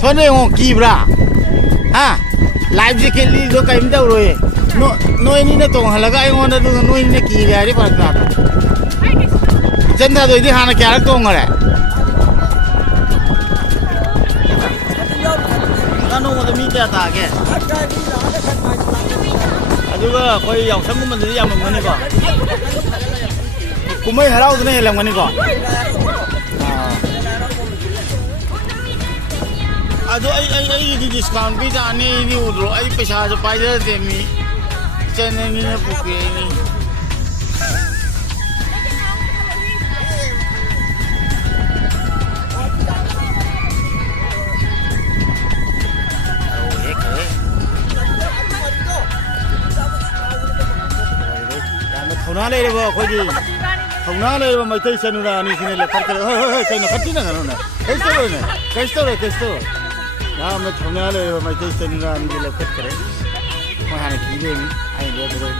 सोने हो की ब्रा हाँ लाइफ जैकेट ली जो कहीं तो रोए नोई नहीं ना तो हलगा आई होना तो नोई नहीं की यारी पर का चंदा तो इधर हाना क्या रखते होंगे रे कानों में तो मी क्या था क्या अजुगा कोई याऊं में तो याम मनी को कुम्हाई हराओ तो नहीं लंगनी को अदो आई डिस्काउंट भी जाने नहीं उधरो आई पैसा जो पाई जाते मी चने नहीं ना पुके नहीं थोना ले रहे हो कोई थोना ले रहे हो मैं तो इसे नुरा नहीं सीने ले कर कर हे कहीं ना खट्टी ना करो ना कैसे हो ना मैं थोना ले रहे हो मैं तो इसे नुरा नहीं ले कर करे मैं हाने की ले नहीं आई ले ले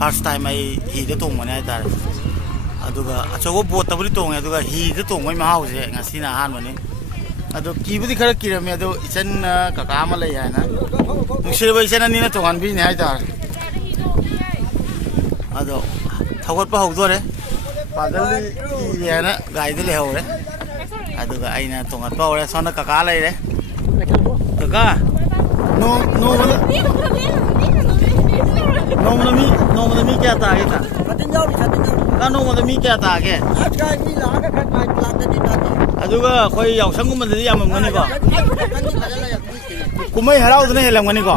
फर्स्ट टाइम आई हीद तोंगने हाइतार अदुगा अचौबो बोट तबुरी तोंगे अदुगा हीद तोंगोय महाउसे ngasiना हानमने अदो कीबुदी खरा किरमे अदो इचन काका अमा लय हायना नुसिरबो इचन अनिना तोंगान बिने हाइतार अदो थगोटपा हौदोरे पागल याना गाइद लेहौरे अदुगा आइना तोंगाटपा हौरे सोना काका लयरे काका नो नोमन मी क्या तागे का नोमन मी क्या तागे अदुगा कोई याऊं में तो याम मनी को कुम्हाई हराओ तो नहीं लंगनी को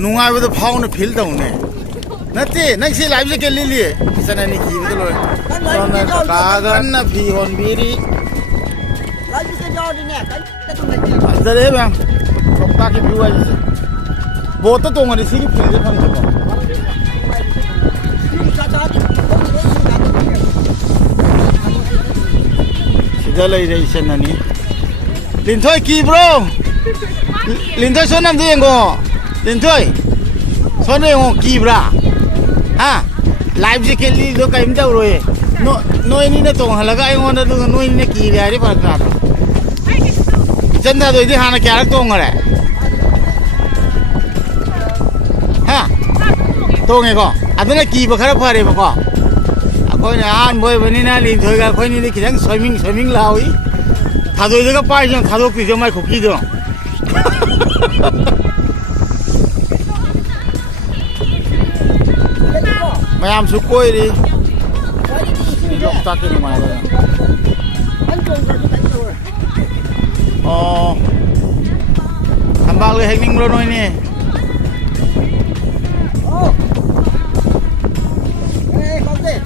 नुंगाई वो तो फाउ न फील तो उन्हें नते नंग से लाइव जैकेट ले लिए किसान ने की तो लोग सोना कागन न फी होन बीरी अंदर है बंग कप्ता की व्यू है जैसे बहुत तो होंगे इसी की फील्ड है फंक्शन को सीधा ले रही है ननी लिंथोई की ब्रो लिंथोई सोना दे इंगो लिंथोई सोने हो की ब्रा हाँ लाइफ जैकेट ली जो कहीं तो रोए नोई नहीं ना तो हलगा आई होना तो नोई नहीं की यारी पर का चंदा तो इधर हाना क्या रखते होंगे रे हाँ तोंगे को अदना की बखरा फरे बको अकोई ने आन बोय बनी ना लिन थोई का कोई नहीं किधर स्विमिंग लाओई थादो इधर का पाई जो थादो की जो मैं खुकी दो मैं आम सुकोई री लोग के मारे Hambal le hanging bro noy ni.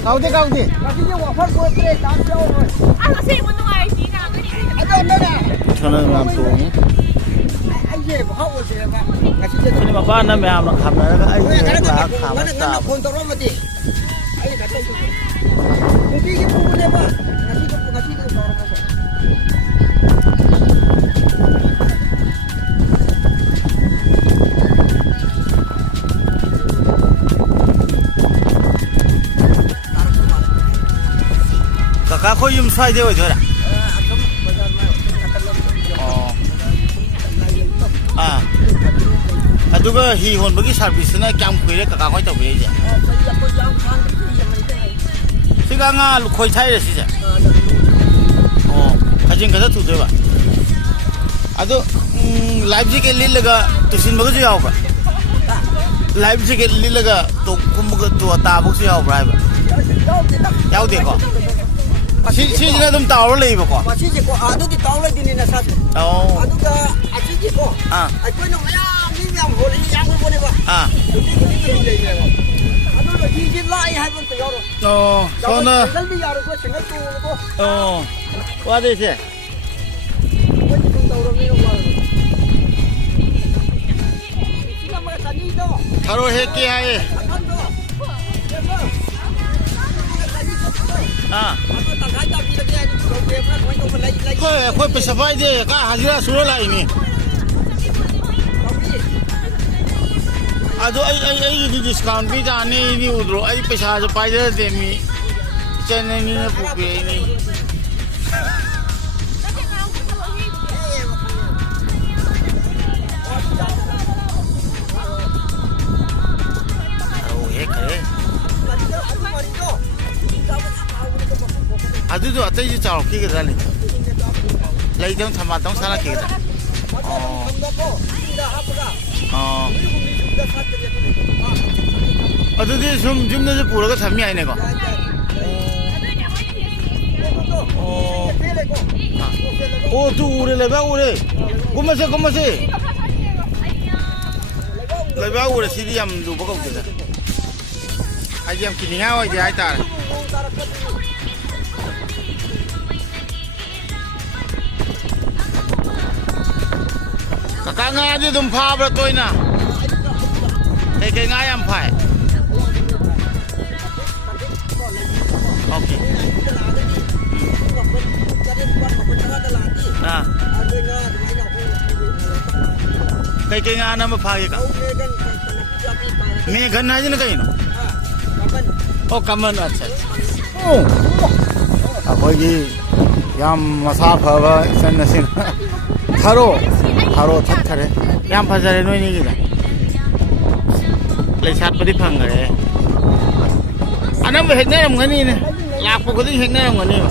Kau de. Kasi je waffle ko tre tam jao rồi. Kasi mo nuai ji na ni. Ada na. Chana ram to. Ai je bahau je ba. Kasi je ni ma ba na me am kham na ka ai je la kham ta. Kon to ro ma ti. Ai ka to. Ku bi ki pu ne ba. Kasi ko to ro ma. का कोई यूं side दे वो जोरा अदुगा ही होन बगी service ना क्या कुइरे का कोई तो भेजे सिगांगा कोई थाई रे सिजा खजिंग कदा तू देबा अदो लाइव जैकेट ले लगा तुसिन बगजु यावबा लाइव जैकेट ले लगा तो कुमगा तो ताबुक से यावबा याव देखो 시즌에 좀 따올 레이버 거. 시즌 거 아두디 따올 레이디네 사실. 아두가 아시지 거. ai quên nó đi nhầm hồ đi nhầm cái này vào nó đi đi lại hai con tiểu rồi 손은 dân bây giờ có chuyện cái tu 어 와대세 có chuyện tàu rồi nó vào chỉ là mà cái gì đó 바로 해끼하에 ăn đó 헐 pe safai de ka hazira suro la ini ado ai di discount bi da ni udro ai paisa jo pai de mi channel ni na pu pe ni aduh atai ji chao ki ga le lai dang thama dang sala ki ga aduh de sum jum de pura ga thammi ai ne ko tu ure le ba ure kumase le ba ure si di am du ba ko ga ai jam ki nga wa ji ai ta kakak nga di dumpa beratoy na kay nga yang pai okay kay nga na mapagi ka may gana dyan na kayo no oh kaman acha oh ako'y yam masafa ba san na sin 바로 탑차래 양파자래 노인이기다 레샷버디 판거래 안하면 핵내는 거니네 락보거든 핵내는 거니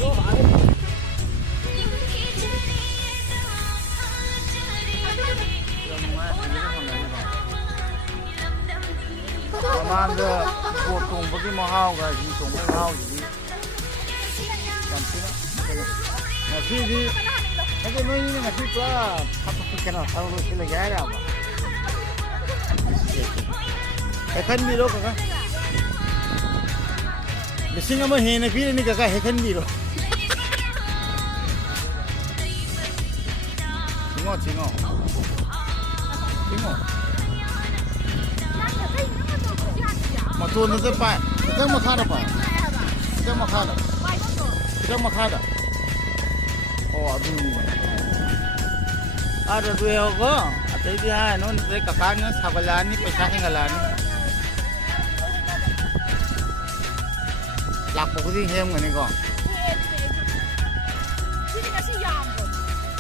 아마도 보통 보기 뭐 하오가 이 동네 하오지 잠시만 나시디 Nanti main ini nasi pula apa kenal kalau lu lagi ada apa? Hekan biro kakak. Mesin apa hene pil ini kakak hekan biro. Cingo. Motor nanti pak, kita mau kada pak, kita mau kada. Oh aduh ada dua orang ada dia non mereka kan sabalani pesa hingalani laku kucing hem gini kok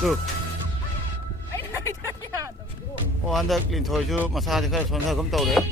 tuh oh anda clean toy ju massage kan sonsa kamu tahu deh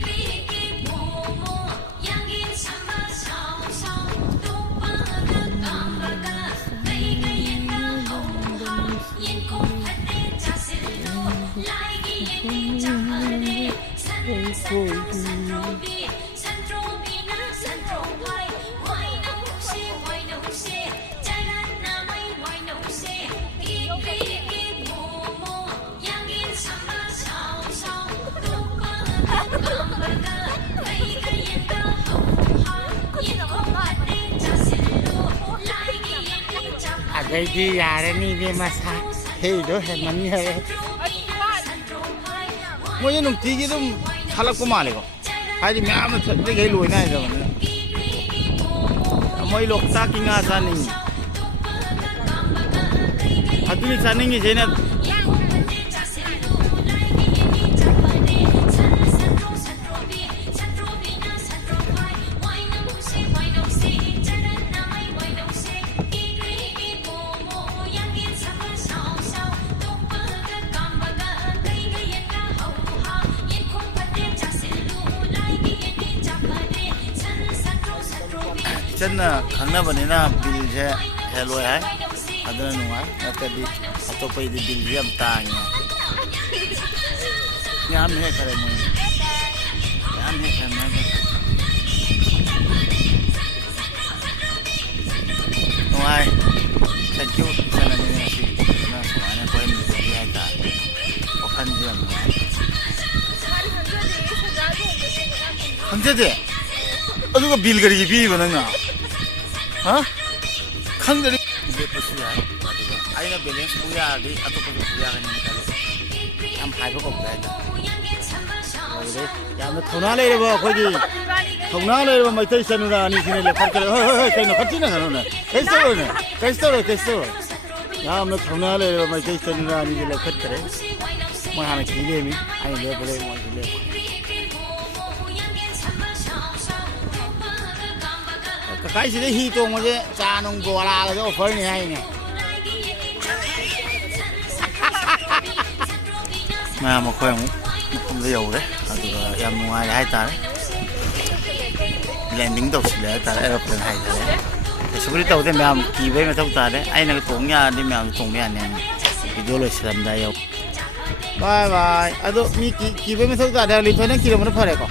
đây đi già đây đi về massage thì đó hết mình hết mỗi người nông tí cái đó halap có mà liền hay thì mẹ mà thật cái gai lùi này rồi mỗi lộc ta kinh ngạc ra nên 아들이 사는 게 쟤네 chân 강나버니나 빌제 헬로야 아들은 누가 나한테 어떻게 빌제 암타냐 냠해 그래 뭐 냠해 그러면 누가 thank you sana ni si na semana ko ni dia ta o ꯋꯥꯈꯜꯁꯦ ꯌꯥꯝ ꯈꯪꯖꯗꯦ ꯑꯗꯨꯒ bill ꯀꯔꯤꯒꯤ ꯄꯤꯔꯤꯕ ꯅꯪꯅ ꯍꯥ ꯈꯪꯗ꯭ꯔꯗꯤ ꯂꯦꯞꯄꯁꯨ ꯌꯥꯏ ꯑꯗꯨꯒ ꯑꯩꯅ ꯕꯦꯂꯦꯟꯁ ꯄꯨ ꯌꯥꯔꯗꯤ ꯑꯇꯣꯞꯄꯁꯨ ꯄꯨ ꯌꯥꯒꯅꯤ ꯈꯜꯂꯤ ꯌꯥꯝ ꯍꯥꯏꯕ ꯀꯧꯗꯦ ꯍꯥꯏꯇꯥꯔꯦ ꯌꯥꯝꯅ ꯊꯧꯅꯥ ꯂꯩꯔꯕ ꯑꯩꯈꯣꯏꯒꯤ ꯊꯧꯅꯥ ꯂꯩꯔꯕ ꯃꯩꯇꯩ ꯆꯅꯨꯔꯥ ꯑꯅꯤꯁꯤꯅ ꯂꯦꯞꯈꯠꯈ꯭ꯔꯦ ꯍꯣꯏ ꯀꯩꯅꯣ ꯈꯠꯆꯤꯟꯅꯒꯅꯨꯅꯦ ꯀꯩꯁꯨ ꯇꯧꯔꯣꯏꯅꯦ ꯀꯩꯁꯨ ꯇꯧꯔꯣꯏ ꯌꯥꯝꯅ ꯊꯧꯅꯥ ꯂꯩꯔꯕ ꯃꯩꯇꯩ ꯆꯅꯨꯔꯥ ꯑꯅꯤꯁꯤ ꯂꯦꯞꯈꯠꯈ꯭ꯔꯦ ꯃꯣꯏ ꯍꯥꯟꯅ ꯀꯤ ꯂꯦꯝꯃꯤ ꯑꯩꯅ ꯂꯦꯞꯄꯗꯩ ꯃꯣꯏꯁꯨ ꯂꯦꯞꯄ ꯀꯀꯥꯏꯁꯤꯗ ꯍꯤ ꯇꯣꯡꯕꯁꯦ ꯆꯥ ꯅꯨꯡ ꯕꯣꯔꯥꯒꯁꯦ ꯑꯣꯐꯔꯅꯤ ꯍꯥꯏꯅꯦ ꯃꯌꯥꯝ ꯑꯩꯈꯣꯏ ꯑꯃꯨꯛ ꯃꯐꯝꯗ ꯌꯧꯔꯦ ꯑꯗꯨꯒ ꯌꯥꯝ ꯅꯨꯡꯉꯥꯏꯔꯦ ꯍꯥꯏꯇꯥꯔꯦ ꯂꯦꯟꯗꯤꯡ ꯇꯧꯁꯤꯜꯂꯦ ꯍꯥꯏꯇꯥꯔꯦ ꯑꯦꯔꯣꯄ꯭ꯂꯦꯟ ꯍꯥꯏꯇꯥꯔꯦ ꯀꯩꯁꯨꯕꯨꯗꯤ ꯇꯧꯗꯦ ꯃꯌꯥꯝ ꯀꯤꯕꯩ ꯃꯊꯧ ꯇꯥꯗꯦ ꯑꯩꯅꯒ ꯇꯣꯡ ꯌꯥꯔꯗꯤ ꯃꯌꯥꯝꯁꯨ ꯇꯣꯡꯕ ꯌꯥꯅꯤ ꯚꯤꯗꯤꯑꯣ ꯂꯣꯏꯁꯤꯜꯂꯝꯗꯥꯏ ꯌꯧ ꯕꯥꯏ ꯕꯥꯏ ꯑꯗꯣ ꯃꯤ ꯀꯤꯕꯩ ꯃꯊꯧ ꯇꯥꯗꯦ ꯂꯤꯊꯣꯏꯅ ꯀꯤꯔꯝꯕꯅ ꯐꯔꯦꯀꯣ